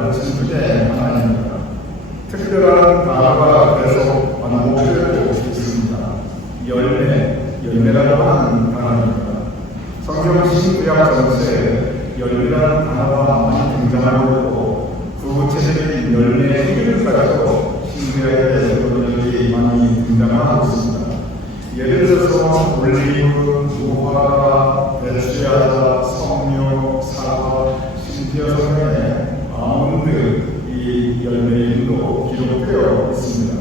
가르친 중에 하나입니다. 특별한 단어가 계속 반복되고 있습니다. 열매라고 하는 단어입니다. 성경 신구약 전체에 열매라는 단어가 많이 등장하고 있고 구체적인 열매의 흐름을 가지고 신구약에 여기 많이 등장하고 있습니다. 예를 들어서 올리브, 무화과, 배추야자, 석류, 사과, 심지어 성경에 아몬드 이 열매인도 기록되어 있습니다.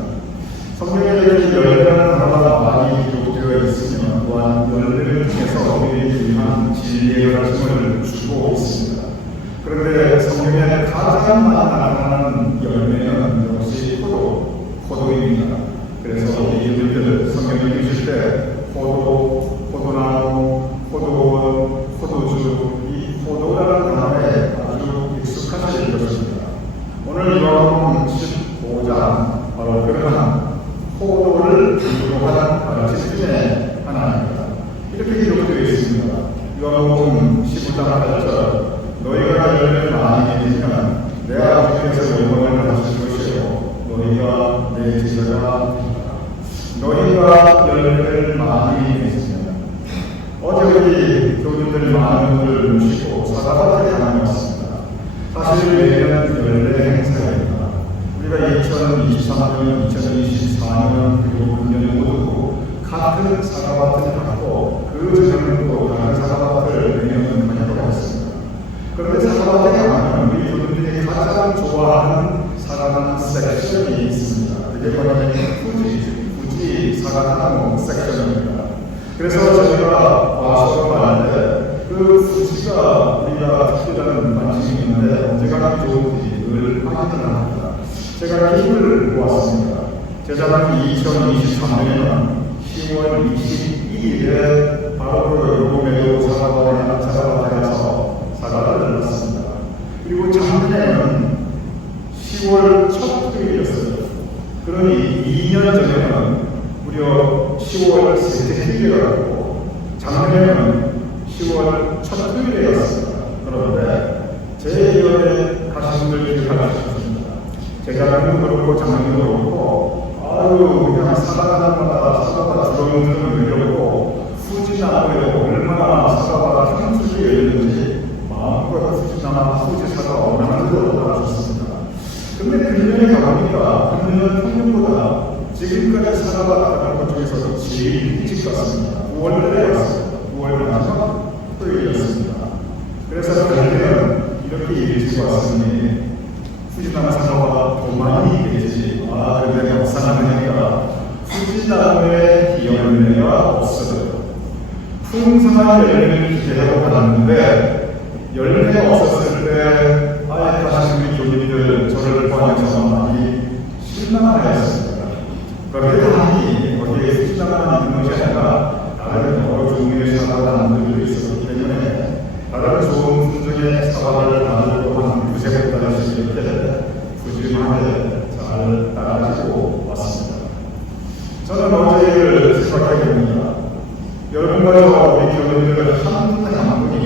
성경에 열매라는 단어가 많이 기록되어 있으며 또한 열매를 통해서 우리에게 위한 진리의 가르침을 주고 있습니다. 그런데 성경에 가장 많이 나타나는 열매는 역시 포도입니다. 그래서 이분들 성경 읽으실 때 포도나무, 포도원, 포도주, 이 포도라는 단어에 아주 익숙하실 것입니다. 오늘 요한복음 15장 바로 그러한 포도를 기록한 가르침 중에 하나입니다. 이렇게 기록되어 있습니다. 요한복음 15장 8절 너희가 열매를 많이 맺으면 내 아버지께서 영광을 받으실 것이요 너희가 내 제자가 되리라. 너희가 열매를 많이 맺으면 어제 우리 교주들 많은 분들 모시고 사과밭에 다녀왔습니다. 사실 매년 열매 행사입니다. 우리가 2023년, 2024년 그리고 금년 모두 같은 사과밭을 갖고 그 전년도 다른 사과밭을 매년 다니고 있습니다. 그런데 사과밭에 가면 우리 교주들이 가장 좋아하는 사과나무 섹션이 있습니다. 그게 바로 후지 사과나무 섹션입니다. 그래서 저희가 과수를 하는데 그 후지가 우리가 특별한 관심이 있는데 언제가 좋은지 늘 확인을 합니다. 제가 힘을 모았습니다. 제작은 2023년 10월 21일에 바로 요금에도 사과밭에 가서 사과를 넣었습니다. 그리고 작년에는 10월 첫 토요일이었어요. 그러니 2년 전에는 무려 10월 셋째 토요일이었고 작년에는 10월 첫 토요일이었습니다. 그런데 제 이번에 가신 분들 기억할 수 있습니다. 제작은 그렇고 작년도 그렇고 그냥 사과나무마다 사과가 주렁주렁 열렸고 후지나무에 얼마나 사과가 향수를 열렸는지 마음껏 후지 사과 얼마나도 올라가셨습니다. 근데 금년에 가보니까 금년은 평년보다 지금까지 사과가 가는 것 중에서 제일 일찍 갔습니다. 9월달에 왔습니다. 9월 마지막 토요일이었습니다. 그래서 그때는 이렇게 일찍 왔으니 후지나무 사과가 더 많이 되지. 그런데 막상 하니까 후지나무에 열매가 없어요. 풍성한 열매를 기대하고 받았는데 열매가 없었을 때 다시 우리 교님들 저를 포함해서 많이 실망하였습니다. 그런데 다행히 거기에 후지나무만 있는 것이 아니라 다른 여러 종류의 사과가 남들도 있었기 때문에 다른 좋은 품종의 사과를 만들고 한 두세 번 다니실 때 부지런하게 잘 따라가지고 왔습니다. 저는 어제를 생각하게 됩니다. 여러분과 저와 우리 교우들 한 분이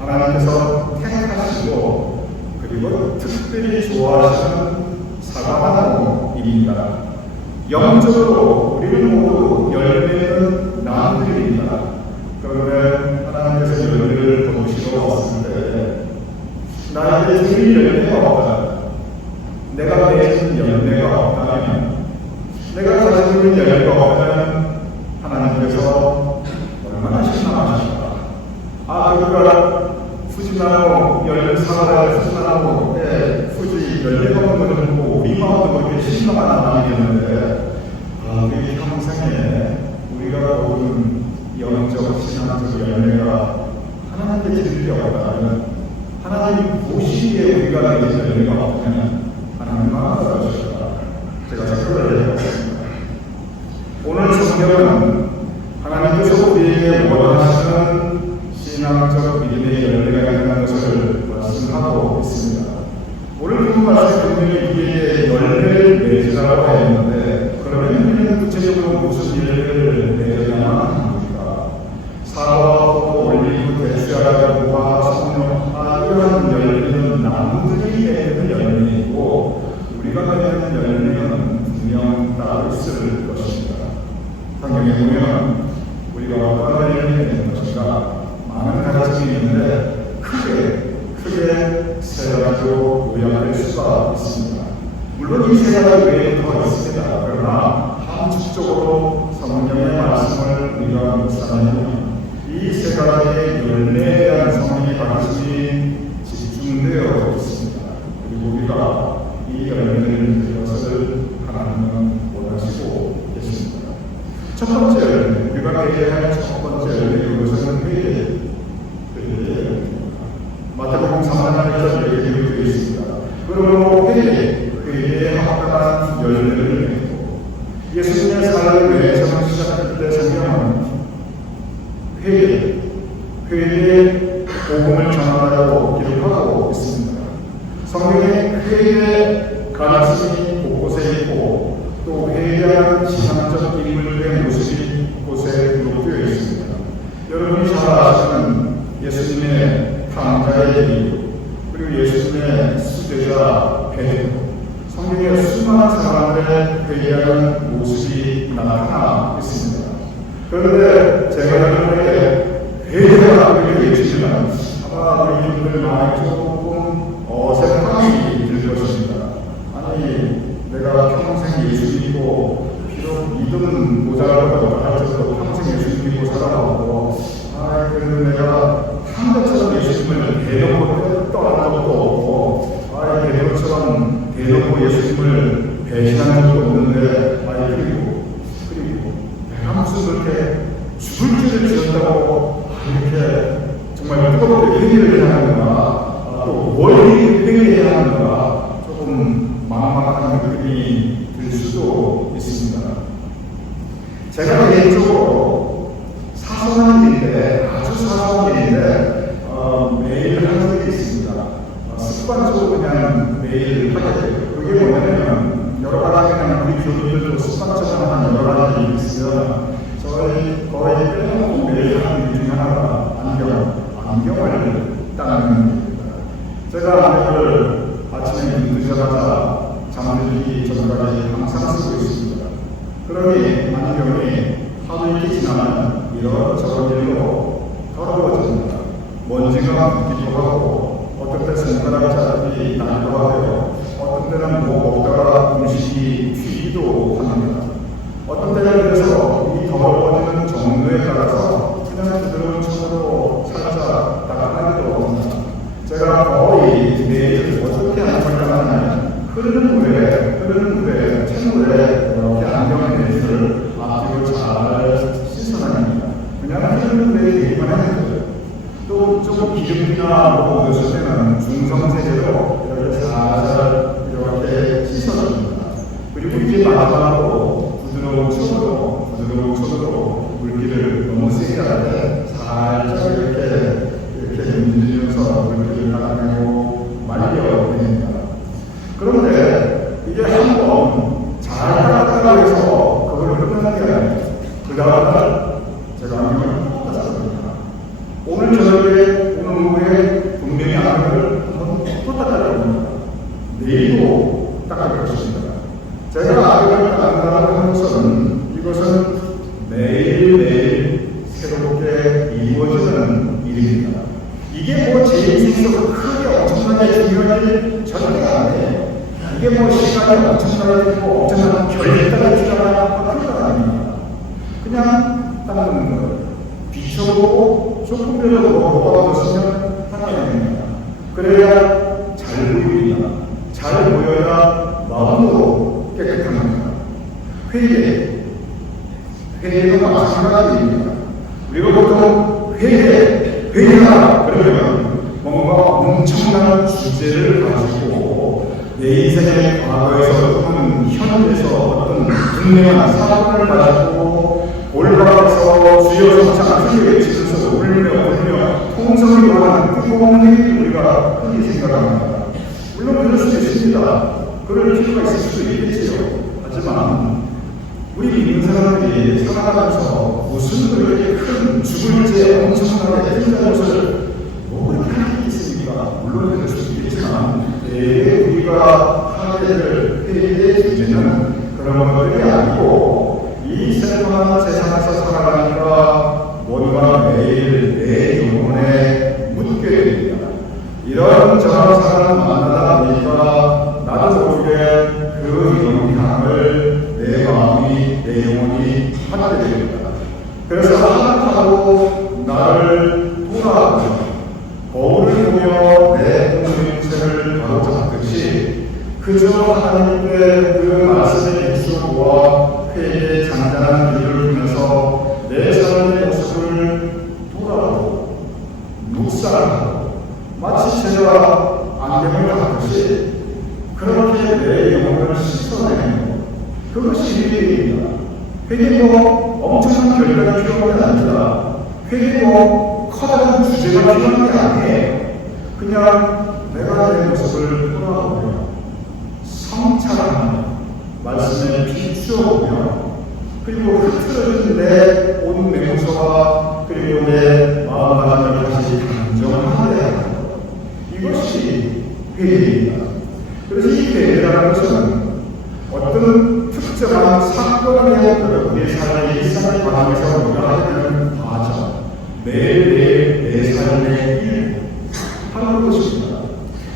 하나님께서 택하시고 그리고 특별히 좋아하시는 사과나무입니다. 영적으로 우리는 모두 열매는 나무들입니다. 그런데 하나님께서 열매를 거두시러 왔을 때 나에게 드릴 열매가 없다. 내가 맺은 열매가 없다면, 내가 가지고 있는 열매가 없다면 하나님께서 얼마나 실망하실까? 그러니까 후지나무 사과를 후지나무에 후지 열매가 없는 것을 보고 우리 마음도 그렇게 실망하는 마음이었는데 우리 평생에 우리가 모든 영적 신앙적 열매가 하나님께 드릴 게 없다면, 하나님 보시기에 우리가 맺은 열매가 없다면 하나님 알아주실까? 제가 생각을 해봤습니다. 오늘 성경은 하나님께서 우리에게 원하시는 신앙적 믿음의 열매가 있다는 것을 말씀하고 있습니다. 오늘 그 말씀 분명히 우리에게 열매를 맺으라고 했는데 그러면 우리는 구체적으로 무슨 열매를 맺어야만 합니까? 사과, 포도, 올리브, 배추야자, 무화과, 석류 이러한 열매는 나무들이 맺는 열매 성경에 보면 우리가 어떤 일을 해야 되는 것인가 많은 가르침이 있는데 크게 세 가지로 요약될 수가 있습니다. 물론 이 세 가지 외에도 더 있습니다. 그러나 함축적으로 성경의 말씀을 우리가 묵상하면 이 세 가지의 열매에 대한 성경의 가르침이 집중되어 있습니다. 그리고 우리가 이 열매를 얻는 것을 하나님은 원하시고 계십니다. 첫 번째 열매, 우리가 해야 할 첫 번째 열매, 그것은 회개입니다. 마태복음 3장 1절에 이렇게 기록되어 있습니다. 그러므로 회개에 합당한 열매를 맺고 예수님의 삶을 매체로 시작할 때 성경은 회개의 복음을 전하라고 기록하고 있습니다. 성경에 회개의 가르침이 곳곳에 있고 또 회개하는 신앙적 인물들의 모습이 곳에 기록되어 있습니다. 여러분이 잘 아시는 예수님의 탕자의 비유, 그리고 예수님의 수제자 베드로, 성경에 수많은 사람들의 회개하는 모습이 나타나 있습니다. 그런데 제가 여러분에게 회개하라 이렇게 외치면 아마 우리 분들 마음이 조금 어색함이 들 것입니다. 아니 내가 평생 예수 믿고 비록 믿음은 모자라고 할지라도 평생 예수 믿고 살아왔고 그래도 내가 한번처럼 예수님을 대놓고 떠난 적도 없고 베드로처럼 대놓고 예수님을 배신한 적도 없는데 그리고 내가 무슨 그렇게 죽을 죄를 지었다고 이렇게 정말 뜨겁게 회개를 해야 하는가 또 뭘 회개해야 하는가 조금 막막한 느낌이 들 수도 있습니다. 제가 개인적으로 사소한 일인데 아주 사소한 일인데 매일 하는 적이 있습니다. 습관적으로 그냥 매일 하게 돼요. 그게 뭐냐면 여러 가지 그냥 우리 교인들도 습관적으로 하는 여러 가지 일이 있어요. 저희 거의 빼놓고 매일 하는 일 중에 하나가 안경을 닦는 일입니다. 제가 안경을 아침에 눈 뜨자마자 잠들기 전까지 항상 쓰고 있습니다. 그러니 안경이 하루 이틀 지나면 이런저런 일로 더러워집니다. 먼지가 묻기도 하고 어떤 때 손가락 자국이 나기도 하고요. 어떤 때는 먹다가 음식이 튀기도 합니다. 어떤 때는 그래서 이 더러워지는 정도에 따라서 그냥 부드러운 손으로 살짝 닦아내기도 합니다. 제가 거의 매일 어떻게 안경을 하냐면 흐르는 물에 찬물에 이렇게 안경 내지를 앞뒤로 잘 씻어냅니다. 그냥 흐르는 물에 대기만 해도 돼요. 또 좀 기름이나 뭐 묻었을 때는 중성세제로 이렇게 살살 이렇게 씻어줍니다. 그리고 이제 마지막으로 부드러운 손으로 물기를 너무 세게 할 때 살짝 이렇게 문지르면서 물기를 닦아내고 말려냅니다. 그런데 이게 한번 잘 닦았다고 해서 그걸 끝나는 게 아니에요. 그 다음날 제가 안경을 꼭 닦았습니다. 오늘 저녁에 오늘 오후에 분명히 안경을 한번 또 닦아야 합니다. 내일도 닦을 것입니다. 제가 안경을 닦는다고 하는 것은 이것은 매일매일 새롭게 이루어지는 일입니다. 이게 뭐 제 인생에서 크게 엄청나게 중요한 일 절대 아니에요. 이게 뭐 시간이 엄청나게 되고 엄청난 결단이 필요하다 그런 건 아닙니다. 그냥 닦는 거예요. 비춰보고 조금이라도 뭐가 없으면 닦아야 됩니다. 그래야 잘 보입니다. 잘 보여야 마음도 깨끗합니다. 회개도 마찬가지입니다. 우리가 보통 회개하라 그러면 뭔가 엄청난 주제를 가지고 내 인생의 과거에서 또는 현재에서 어떤 분명한 사건을 가지고 올바라서 주여 성찬 크게 외치면서 울며 통성이 원하는 뜨거운 회개를 우리가 흔히 생각합니다. 물론 그럴 수도 있습니다. 그럴 필요가 있을 수도 있겠지요. 하지만 우리 믿는 사람들이 살아가면서 무슨 그렇게 큰 죽을 죄 엄청나게 큰 잘못을 뭐 그렇게 할 게 있습니까? 물론 그럴 수도 있겠지만 우리가 하게 될 회개의 주제는 그런 것들이 아니고 이 세상 험난한 세상에서 살아가니까 뭔가 매일 내 영혼에 묻게 됩니다. 이런저런 사람을 만나다 보니까 나도 모르게 그 영향을 내 마음이, 내 영혼이 받게 됩니다. 그래서 하루하루 나를 돌아보며 거울을 보며 내 인생을 바로잡듯이 그저 하나님의 그 말씀의 약속과 회개의 잔잔한 길을 통해서 내 삶의 모습을 돌아보고 묵상하고 마치 제가 안경을 하듯이 그렇게 내 영혼을 씻어내는 것, 그것이 회개입니다. 회개도 엄청난 결단이 필요한 게 아닙니다. 회개도 커다란 주제가 필요한 게 아니에요. 그냥 내가 내 모습을 돌아보며 성찰하며 말씀에 비추어보며 그리고 흐트러진 내 온 매무서와 그리고 내 마음가짐을 다시 단정하게 하는 것, 이것이 회개입니다. 그래서 이 회개라는 것은 어떤 특정한 사건의 우리 삶의 일상의 과정에서 우리가 하게 되는 과정, 매일매일 내 삶의 일 하는 것입니다.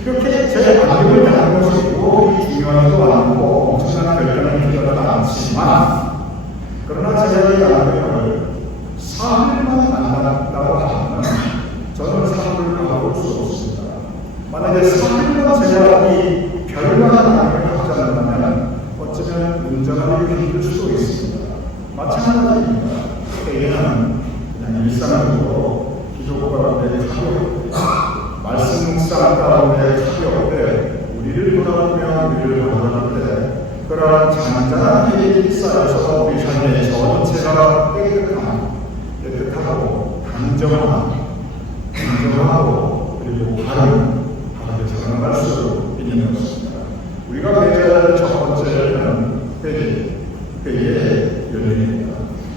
이렇게 제 안경을 다는 것이 뭐 중요하지도 않고 엄청난 결단이 필요하지 않지만, 그러나 제가 이 안경을 사흘만 만났다고 하면 저는 사흘을 가볼 수 없습니다. 만약에 사흘만 제가 이 별만한 안경을 하지 않는다면 어쩌면 운전하기 힘들 수도 있습니다. 마찬가지입니다. 회개는 그냥 일상적으로 기도 가운데 가볍게, 말씀 묵상 가운데 가볍게 우리를 돌아보며 우리를 바라볼 때 그러한 잔잔한 회개가 쌓여서 우리 삶의 전체가 깨끗하고 단정하고 그리고 바르게 살아갈 수 있는 것입니다. 우리가 배워야 할 첫 번째는 회개의 열매입니다.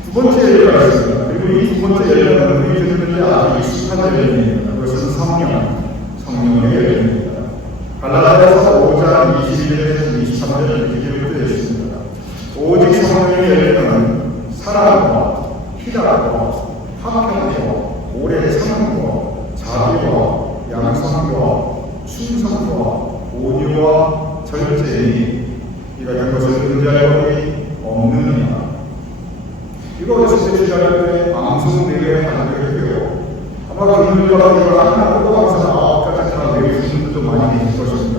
두 번째 열매가 있습니다. 그리고 이 두 번째 열매는 우리 주님께 아주 익숙한 열매입니다. 그것은 성령의 열매입니다. 갈라디아서 5장 21절에서 23절 이렇게 기록되어 있습니다. 오직 성령의 열매는 사랑과 희락과 화평과 오래 참음과 자비와 양선과 충성과 온유와 절제니 이 같은 것을 은지할 법이 없느니라. 이거 어렸을 때 주장할 때 방송대회에 한국이고요. 아마 그들과 이걸 하나로 항상 9가지 다 외우신 분들도 많이 계실 것입니다.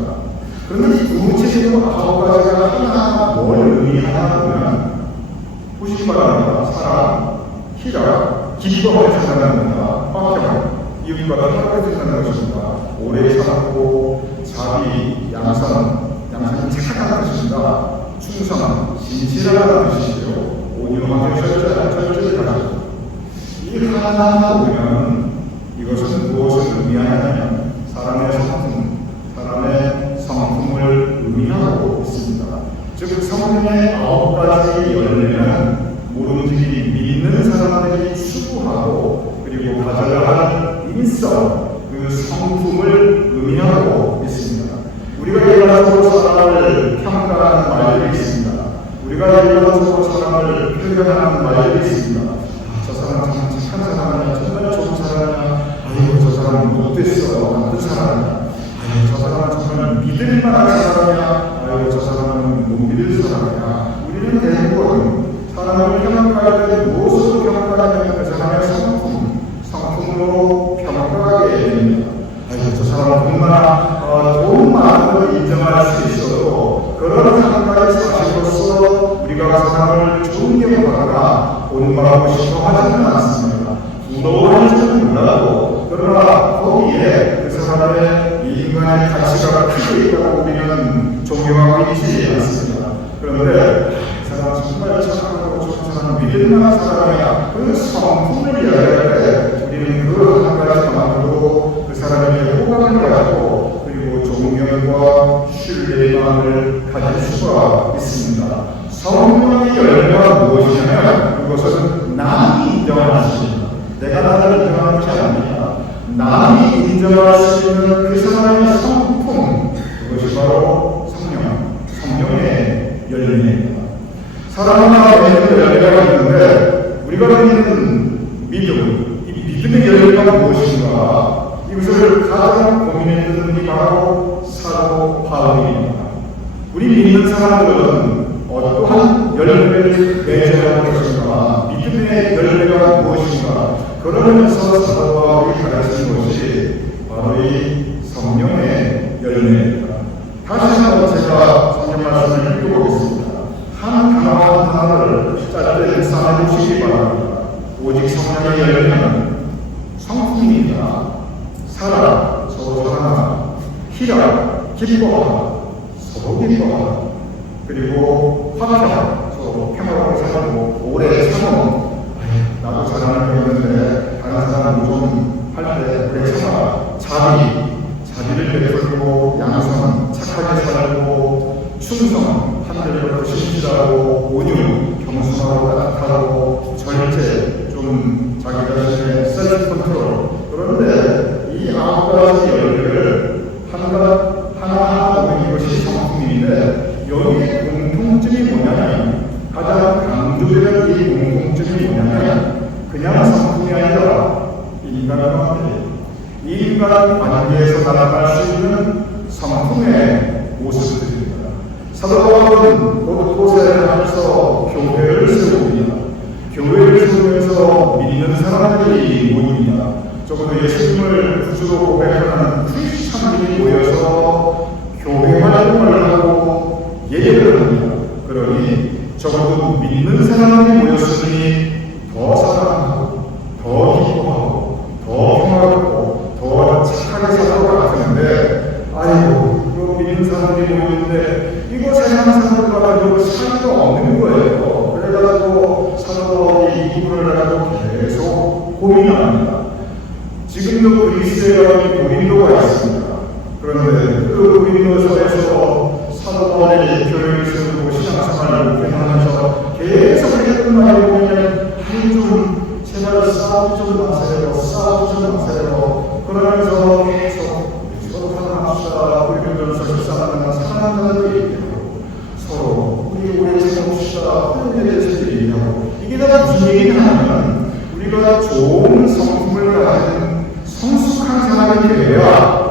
그런데 이 구체적으로 9가지가 하나 뭘 의미하냐 보면 보시기 바랍니다. 사랑, 희락, 기쁨을 생각합니다. 화평, 이웃과 평화를 생각하는 것입니다. 오래 참고 자비, 양선이 착한 것입니다. 충성, 진실하다는 뜻이죠. 온유하게 절제를 가지고 이 하나하나 보면 이것은 무엇을 의미하냐면 사람의 성품을 의미하고 있습니다. 즉 성령의 9가지 열매는 모든지 믿는 사람들이 추구하고 그리고 가져야 할 인성, 그 성품을 의미하고 있습니다. 우리가 일반적으로 사람을 평가하는 말들이 있습니다. 우리가 일반적으로 사람을 표현하는 말들이 있습니다. 저 사람 참 착한 사람이야, 정말 좋은 사람이야, 아이고 저 사람은 못됐어, 나쁜 사람이야, 아이고 저 사람은 정말 믿을 만한 사람이야, 아이고 저 사람은 못 믿을 사람이야. 우리는 대부분 사람을 평가할 때 무엇으로 평가하냐면 그 사람의 성품으로 평가하게 됩니다. 아이고 저 사람은 얼마나 돈 많은 걸 인정할 수 있어도 그런 상가의 사실로서 우리가 사람을 존경하거나 본받고 싶어 하지는 않습니다. 부러워하지는 몰라도 그러나 거기에 그 사람의 인간의 가치가 크게 있다고 우리는 존경하고 있지 않습니다. 그런데 그 사람 정말 착하고 좋은 사람, 믿을 만한 사람이야, 그 성품을 이야기할 때 우리는 그 한 가지만으로도 그 사람에게 호감을 가지고 그리고 존경과 신뢰의 마음을 가질 수가 있습니다. 성령의 열매가 무엇이냐면 그것은 남이 인정할 수 있는, 내가 나를 인정하는 것이 아닙니다. 남이 인정할 수 있는 그 사람의 성품, 그것이 바로 성령의 열매입니다. 사랑하는 열매가 있는데 그런데 우리가 믿는 믿음, 이 믿음의 열매가 무엇인가? 이것을 가장 고민했던 분이 바로 사도 바울입니다. 우리 믿는 사람들은 어떠한 열매를 맺어야 할 것인가? 믿음의 열매가 무엇인가? 그러면서 사도 바울이 가르치는 것이 바로 이 성령의 열매입니다. 다시 한번 제가 성경 말씀을 읽어보겠습니다. 한 단어와 단어를 짧게 묵상해 보시기 바랍니다. 오직 성령의 열매는 성품입니다. 사랑, 서로 사랑하라. 희락, 기뻐하라. 서로 기뻐하라. 그리고 화평, 서로 평화롭게 살고 오래 참음. 나도 사랑을 배우는데 다른 사람은 좀 할 때 오래 참아. 자비를 베풀고 양성, 착하게 살고 충성, 한결같고 신실하고 온유, 겸손하고 따뜻하고 절제, 좀 자기 자신의 셀프 컨트롤. 그런데 이 9가지 열매를 하나하나 보는 것이 성품인데 여기에 공통점이 뭐냐면 가장 강조되는 이 공통점이 뭐냐면 그냥 성품이 아니라 인간관계. 이 인간 관계에서 나타날 수 있는 성품의 모습들입니다. 사도 바울은 곳곳에 하면서 교회를 세웁니다. 교회를 세우면서 믿는 사람들이 모입니다. 적어도 예수님을 구주로 고백하는 크리스찬들이 모여서 교회 활동을 하고 예배를 합니다. 그러니 적어도 믿는 사람들이 모였으니 더 사랑하고 더 기뻐하고 더 평화롭고 더 착하게 살 것 같은데 아이고 이거 믿는 사람들이 모이는데 이거 세상 사람들과 가지고 살 수가 없는 거예요. 그래가지고 사도 이 부분을 가지고 계속 고민합니다. 지금도 그리스도에 고린도가 있습니다. 그런데 그 고린도서에서 사도 바울이 교회를 세우고 신앙생활을 목회하면서 계속 했던 말이 보면 좀 제발 싸우지 좀 마세요. 싸우지 좀 마세요. 그러면서 계속 서로 사랑합시다. 고린도전서 14장에 사랑하는 자들이 있고 서로 우리 오래 참읍시다. 그런 일에 대해서 얘기하고 이게 다 무슨 얘기냐면 우리가 좋은 성품을 가진 성숙한 사람이 되어야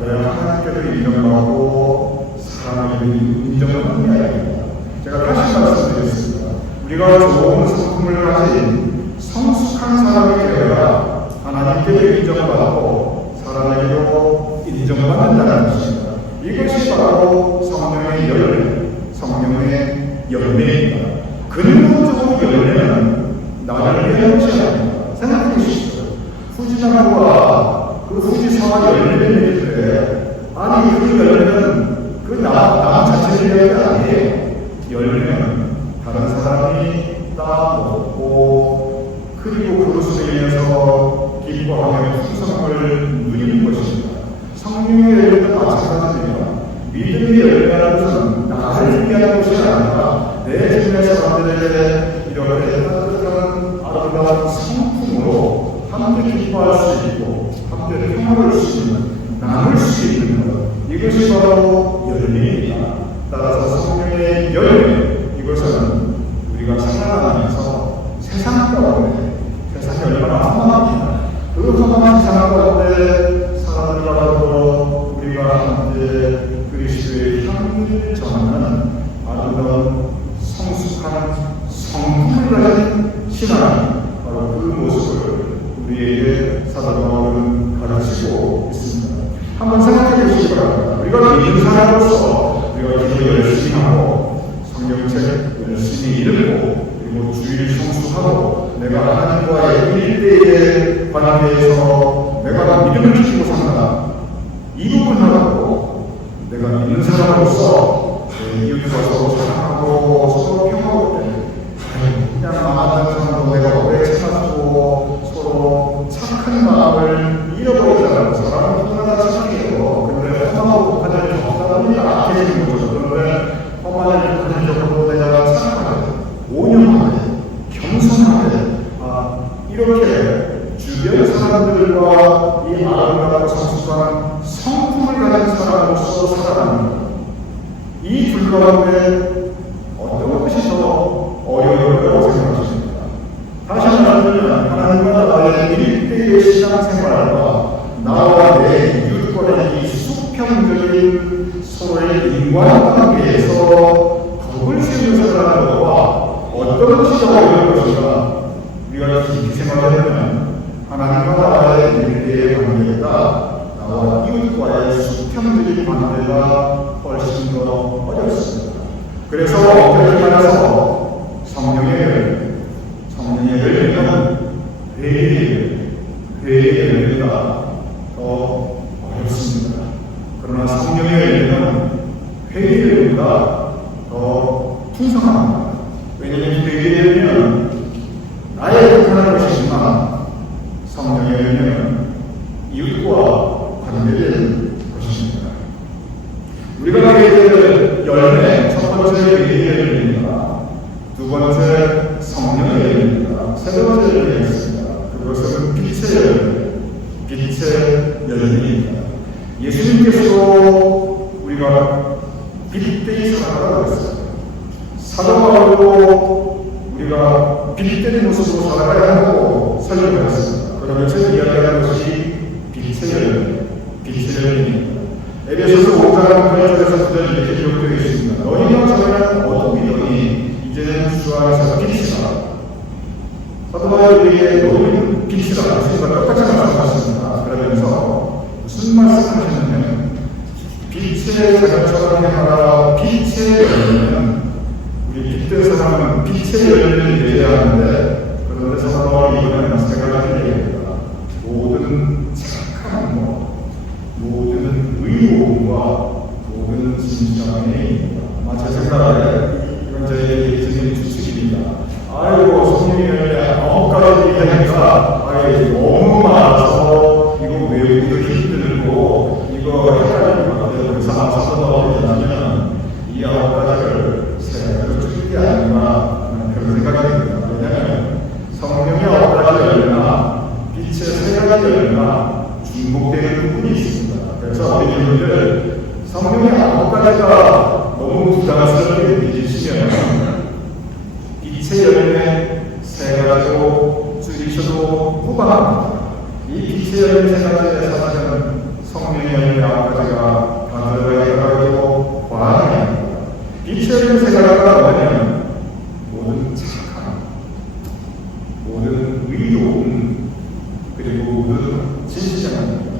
하나님께도 인정받고 사람에게 인정받는 이야기입니다. 제가 다시 말씀드리겠습니다. 우리가 좋은 성품을 가진 성숙한 사람이 되어야 하나님께도 인정받고 사람에게도 인정받는다는 것입니다. 이것이 바로 성령의 열매, 성령의 열매입니다. 근본적으로 열매는 나를 위한 것이 아닙니다. 생각해 보십시오. 후지나무가 그 후지사와 열매를 맺을 때 아니 그 열매는 그 나 자체를 위한 게 아니에요. 열매는 다른 사람이 따먹고 그리고 그것으로 인해서 기뻐하며 풍성함을 누리는 것입니다. 성령의 열매는 마찬가지입니다. 믿음의 열매라는 것은 나를 위한 것이 아니라 내 주변 사람들에게 이렇게 따뜻한 아름다운 성품으로 함께 기뻐할 수 있고 함께 평화를 수 있는 나눌 수 있는 것 이것이 바로 열매입니다. 따라서 성령의 열매 이것은 우리가 살아가면서 세상 가운데 세상이 얼마나 험합니다. 그 험한 세상 가운데 사람들과 더불어 우리가 함께 그리스도의 향기를 전하는 아름다운 성숙한 성품을 가진 신앙 바로 그 모습을 우리에게 사도 바울은 가르치고 있습니다. 한번 생각해 보시기 바랍니다. 우리가 믿는 사람으로서 우리가 기도 열심히 하고 성경책 열심히 읽고 그리고 주의를 성수하고 내가 하나님과의 1대1의 관계에서 내가 믿음을 지키고 산다. 이 부분하고 내가 믿는 사람으로서 내 이웃과 서로 사랑하고 서로 평화롭게 그냥 망하는 사람도 내가 오래 참아주고 서로 착한 마음을 잃어버리잖아요. 사람은 누구나 착해요. 그런데 험하고 독한 일이 없다 보니까 악해지는 거죠. 그런데 험한 일이 독한 일이 없고 내가 착하게 온유하게 겸손하게 이렇게 주변 사람들과 이 아름다운 성숙한 성품을 가진 사람으로서 살아가는 것. 이 둘 가운데 어떤 것이 더 어려운 거라고 생각하십니까? 하나님과 나와의 일대의 신앙생활과 나와 내 이웃과의 이 수평적인 서로의 인간관계에서 덕을 세우는 생활하는 것과 어떤 것이 더 어려울 것인가. 우리가 깊이 생각하면 하나님과 나와의 일대의 관계보다 나와 이웃과의 수평적인 관계가 훨씬 더 어렵습니다. 그래서 엄격히 말해서 성령의 열매는 회의의 열매가 더 어렵습니다. 그러나 성령의 열매는 회의의 열매가 더 풍성합니다. 왜냐하면 회의의 열매는 나의 뜻하는 것이지만 성령의 열매는 이웃과 관계된 것입니다. 우리가 가게 될 열매, 첫 번째 회의의 열매입니다. 두 번째 성령의 열매입니다. 세 번째 열매가 있습니다. 그것은 빛의 열매입니다. 예수님께서도 우리가 빛되이 살아가라고 했어요. 사도 바울도 우리가 빛된 모습으로 살아가야 하고 설명했습니다. 그러면서 이야기하는 것이 빛의 열매입니다. 에베소서 5장 8절에서 9절 이렇게 기록되어 있습니다. 너희가 전에는 어둠이더니 이제는 주 안에서 빛이라. 사도 바울에게 너희는 빛이라. 예수님과 똑같이 말씀하셨습니다. 그러면서 무슨 말씀을 하셨냐면 빛의 자녀처럼 행하라. 빛의 열매는 우리 빛된 사람은 빛의 열매를 내야 하는데 그런데 사도 바울이 이번에는 세 가지를 얘기합니다. 모든 착한 것, 모든 의로움과 모든 진정함입니다. 제 생각에 이건 저희 예수님 주축입니다. 아이고 성령의 열매 9가지 얘기하니까 너무 많아서 이거 외우기도 힘들고 이거 헷갈리는 것 같아요. 그래서 사도 바울이 이 9가지를 세 가지로 줄게 아닌가 그런 생각이 듭니다. 왜냐하면 성령의 9가지 열매나 빛의 세 가지 열매나 중복되는 부분이 있습니다. 그래서 우리 분들 성령의 9가지가 너무 부담스럽게 느끼시면 빛의 열매 세 가지로 줄이셔도 무방합니다. 이 빛의 열매 세 가지의 사실은 성령의 열매 9가지가 다 들어가 있어가지고 과학이 아닙니다. 빛의 열매 세 가지가 뭐냐면 모든 착함, 모든 의로움, 그리고 모든 진실함입니다.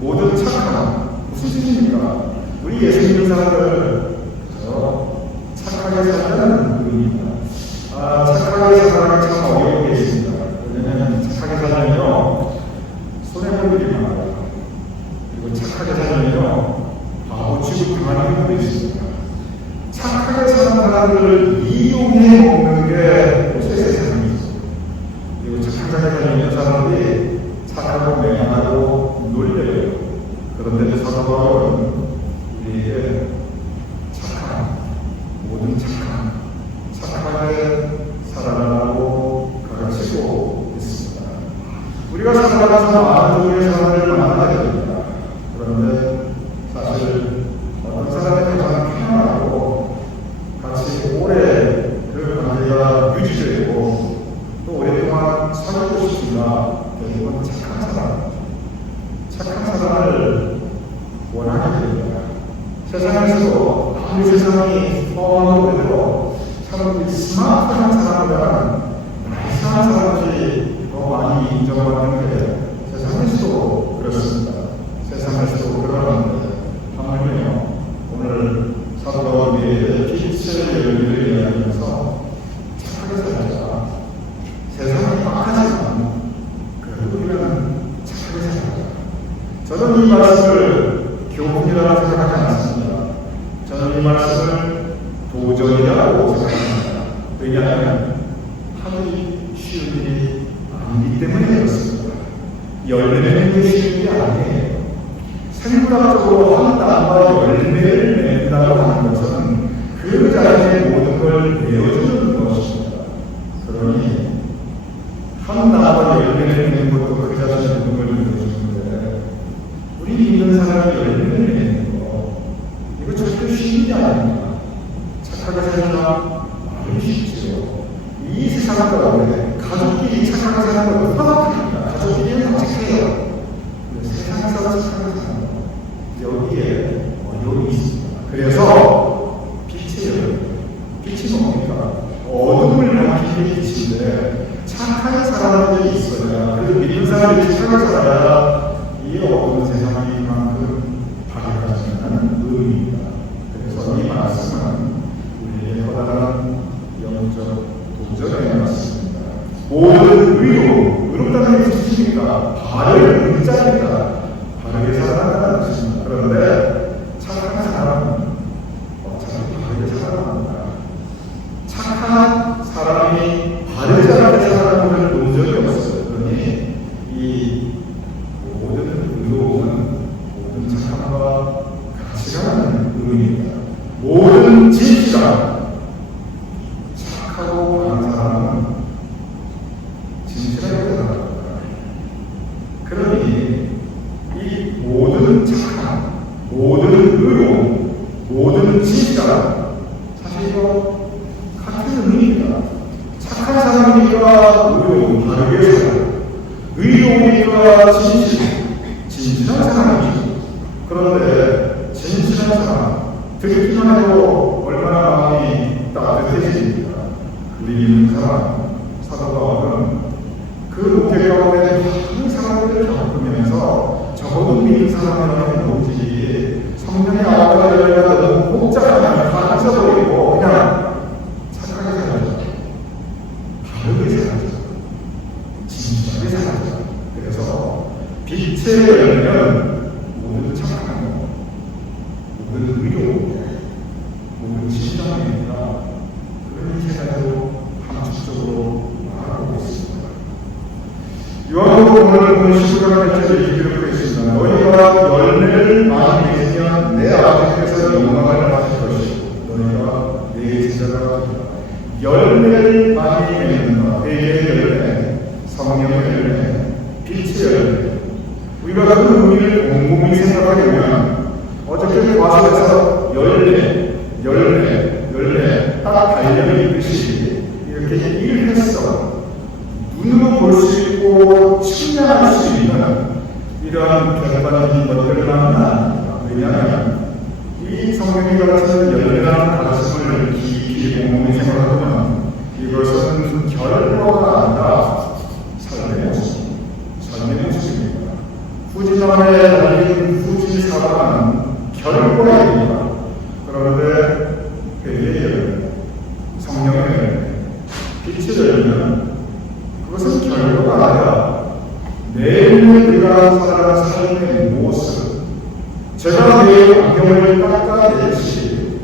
모든 착함 무슨 뜻입니까? 우리 예수 믿는 사람들 착하게 살자는 의미입니다. 착하게 살아가기 참 어려운 게 있습니다. 왜냐하면 착하게 살려면요 손해볼 일이 많아요. 그리고 착하게 살려면요 바보 취급당하는 경우도 있습니다. 착하게 사는 사람들을 이용해 먹는 게 요새 세상이 있어요. 그리고 착하게 살려면 사람들이 착하고 맹하고 놀려요. 그런데 사도 바울은 우리에게 모든 착하게 살아가라고 가르치고 있습니다. 우리가 살아가면서 많은 종류의 사람들을 만나게 됩니다. 그런데 사실 어떤 사람이 가장 편하고 같이 오래 그 관계가 유지되고 또 오랫동안 살고 싶습니다. 대부분 착한 사람을 원하게 됩니다. 세상에서도 아무리 세상이 험하고 그래도 참 스마트한 사람보다는 나이스한 사람들이 더 많이 인정받는 게 세상에서도 그렇습니다. 세상에서도 그러는데 하물며 오늘 사도 바울이 빛의 열매를 이야기하면서 착하게 살자. 세상이 악하지만 그래도 우리는 착하게 살자. 저는 이 말씀을 교훈이라고 생각하지 않습니다. 저는 이 말씀을 도전이라고 생각합니다. 왜냐하면 하기 쉬운 일이 아니기 때문에 그렇습니다. 열매는 게 쉬운 게 아니에요. 생물학적으로 한 단과 열매를 맺는다고 하는 것은 그 자신의 모든 걸 내어주는 것입니다. 그러니 한 단과 열매를 맺는 것도 그 자신의 모든 걸 내어주는데 우리 믿는 사람이 열매를 맺는 거 이거 절대 쉬운 게 아닙니다. 착하게 살자 말은 쉽지요. 이 이 세상 가운데 가족끼리 착하게 사는 것도 화목합니다. 가족끼리는 착해요. 세상에서 착하게 사는 것, 여기에 어려움이 있습니다. 그래서 빛이 뭡니까? 어둠을 밝히는 빛인데 착한 사람들이 있어야, 그리고 믿는 사람들이 착하게 살아야 이 어두운 세상이 이만큼 밝아지는 의미입니다. 그래서 이 말씀은 우리에게 커다란 영적 도전의 말씀입니다. 모든 의롭다는 뜻입니까? 바를 의자입니다. 바르게 살아간다는 뜻입니다. 그런데 착한 사람은 어차피 바르게 살아갑니다. 착한 사람이 바르게 살아가는 것을 본 적이 없어요. 그러니 이 모든 의로움은 모든 착함과 같이 가는 의미입니다. 모든 진실함, 착하고 바른 사람은 진실하게 살아갑니다. 그러니 이 모든 착함, 모든 의로움, 모든 진실함, 사실은 같은 의미입니다. 착한 사람이니까 의로움, 바르게 살아요. 의로움이니까 진실한 사람이죠. 그런데 진실한 사람, 듣기만 해도 얼마나 마음이 따뜻해집니까? 믿는 사람, 사도 바울은 그 목회 가운데 많은 사람들을 겪으면서 적어도 믿는 사람이라는 모습이 성령의 아버지가 열려가 너무 복잡하면 다 잊어버리고 그냥 착하게 살아요. 바르게 살아요. 진실하게 살아요. 그래서 빛의 열면 모든 착한 것, 모든 의로움, 모든 진실함입니다. 그런 세상으로 함축적으로 말하고 있습니다. 요한복음 오늘 보는 19장 8절에 이렇게 기록되어 있습니다. 너희가 열매를 많이 맺으면 내 아버지께서 영광을 받으실 것이고 너희가 내 제자가 되리라. 열매를 많이 맺는 것, 회개의 열매, 성령의 열매, 빛의 열매. 우리가 그 의미를 곰곰이 생각하게 되면 어저께 과서에서 열매 딱 달력이 있듯이 이렇게 일했어. 눈으로 볼 수 있고 측량할 수 있는 이러한 객관적인 것들을 만나. 왜냐하면 이 성경이 가르치는 열매라는 가르침을 깊이 곰곰이 생각하면 이것은 결과가 아니라 삶의 모습입니다. 후지산에 달린 후지사과는 결과입니다. 그런데 회개의 열매, 성령의 열매, 빛의 열매는 그것은 결과가 아니라 매일매일 우리가 살아가는 삶의 모습, 제가 내 안경을 닦아내듯이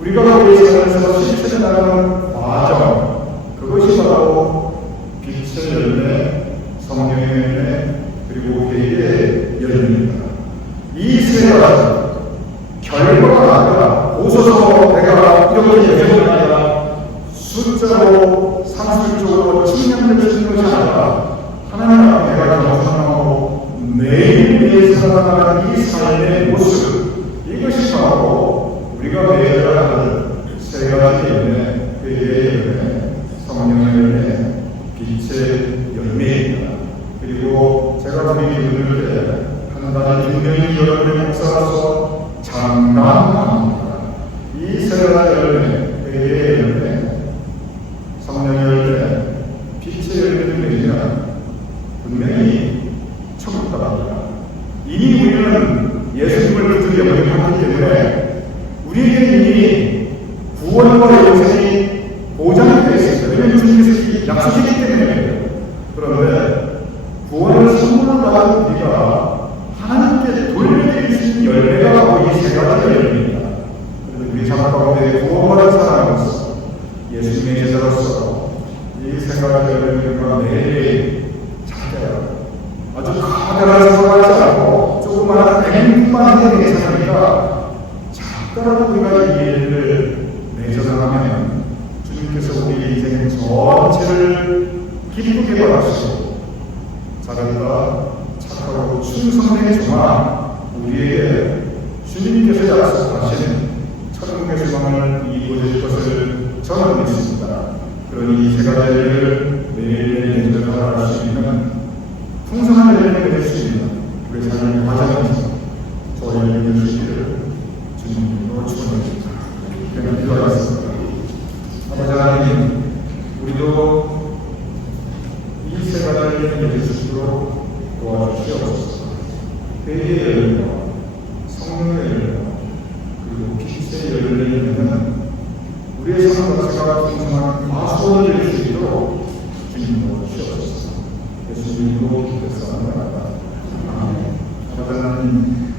우리가 우리 삶에서 실천해 나가는 과정, 그것이 바로 빛의 열매, 성령의 열매, 그리고 회개의 열매입니다. 이 세 가지 결과가 아니라 오소서 내가 이렇게 예정이 아니라 숫자로 상술적으로 측량될 수 있는 것이 아니라 하나님 앞에 내가 경험하고 매일매일 살아가는 이 삶의 모습, 이것이 바로 우리가 매일 하는 세 가지 열매, 회개의 열매, 성령의 열매, 빛의 열매입니다. 그리고 제가 우리 교회를 때 한 가지 분명히 여러분의 목사로서 장담합니다. 이 세 가지 열매, 회개의 열매, 성령의 열매, 빛의 열매를 맺으면 분명히 천국 갑니다. 이미 우리는 예수님을 그들이 영접하기 때문에 우리에게 이미 구원과 영생이 보장이 되어 있습니다. 왜냐하면 주님께서 약속이기 때문에. 그런데 구원을 선물로 받은 우리가 하나님께 돌려드릴 수 있는 열매가 바로 이 세 가지 열매입니다. 그래서 우리 자녀 가운데 구원받은 사람으로서 예수님의 제자로서 이 세 가지 열매를 매일 찾아요. 아주 커다란 생각하지 않고 조그마한 행동만 해도 괜찮으니까 작다라도 우리가 이 일을 맺어나가면 주님께서 우리 인생 전체를 기쁘게 받으시고 자기가 착하고 충성된 종아 우리에게 주님께서 약속하신 천국의 소망을 이루어질 것을 저는 믿습니다. 그러니 이 세 세가지를 매일매일 인정할 수 있는 풍성한 열매를 낼 수 있는 우리 삶의 과정에서 저희의 열심히를 주님으로 축원합니다. 그냥 기도하겠습니다. 아버지 하나님, 우리도 이 세 가지를 이룰 수 있도록 도와주시옵소서. 회개의 열매와 성령의 열매와 그리고 빛의 열매를 있는 우리의 삶 자체가 풍성한 과수원을 이룰 수 있도록 주님으로 주시옵소서. 예수님으로 기도했사옵나이다. 아멘. 아버지 하나님,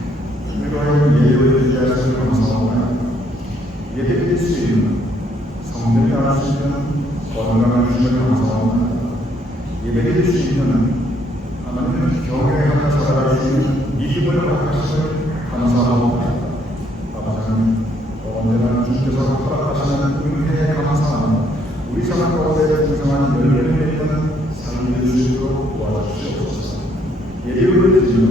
우리로 하여금 예배를 드리게 하시는 감사합니다. 예배드릴 수 있는 성령이 할 수 있는 건강한 주님을 감사합니다. 예배드릴 수 있는 하나님은 경외 하나 살아갈 수 있는 믿음을 허락하심을 감사합니다. 아버지 하나님, 언제나 주님께서 허락하시는 은혜에 감사하며 우리 삶 가운데 풍성한 열매를 맺는 삶이 될 수 있도록 도와주시옵소서. 예배를 드리며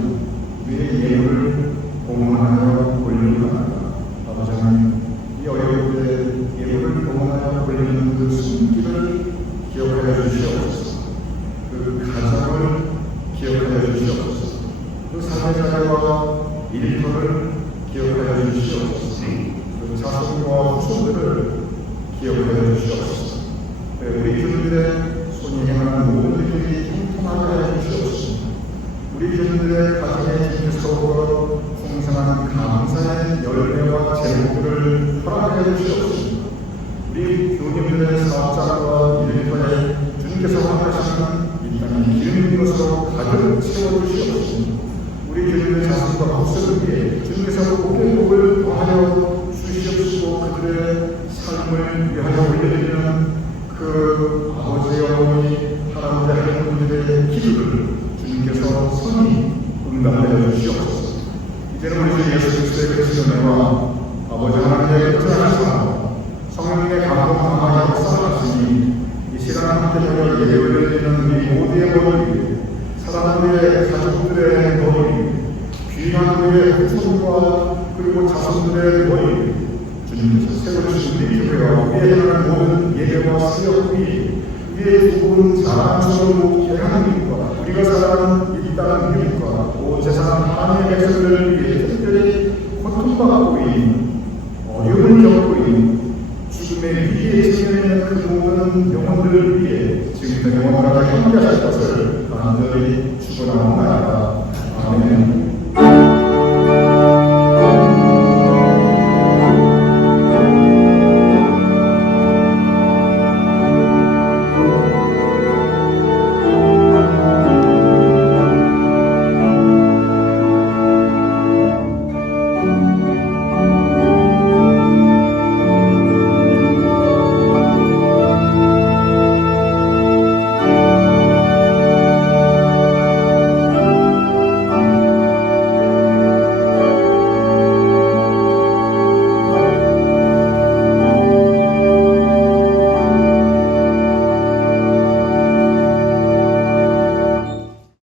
우리의 예물을 공헌하여 올려드립니다. 아버지 하나님, 이 어려울 때 예물을 공헌하여 올리는 그 숨기를 기억하여 주시옵소서. 그 가정을 기억하여 주시옵소서. 그 삶의 자녀와 일터를 기억하여 주시옵소서. 그 자손과 후손들을 기억하여 주시옵소서. 우리 주님들의 손이 행하는 모든 일들이 통통하게 하여 주시옵소서. 우리 주님들의 가정에 주님께서 풍성한 감사의 열매와 제목들을 허락하여 주시옵소서. 우리 교님들의 사업장과 일터에 주님께서 허락하시는 이 땅이 기름 것으로 가득 채워주시옵소서. 우리 주님의 자손과 후손에게 주님께서 복을 더하여 주시옵시고 그들의 삶을 위하여 올려드리는 그 아버지 어머니 할아버지 할머니들의 기도를 주님께서 선히 응답하여 주시옵소서. 이제는 우리 주 예수 그리스도의 그 은혜와 아버지 하나님의 끝장을 사랑하고 성령의 감동함과 역사를 하시니 이 시간 함께 저녁 예배를 드리는 우리 모두의 머리, 사람들의 가족들의 머리, 귀한 우리의 후손과 그리고 자손들의 머리, 주님께서 세워주신 우리 교회와 우리의 향한 모든 예배와 사역이 우리의 두분 자랑스러운 대한민국과 우리가 사랑하는 이 땅 미국과 온 세상 하나님의 백성들을 위해 특별히 고통받고 있는 어려움을 겪고 있는 죽음의 위기에 처해 있는 그 모든 영혼들을 위해 지금도 영원하게 함께 하실 것을 간절히 축원하옵나이다. 아멘.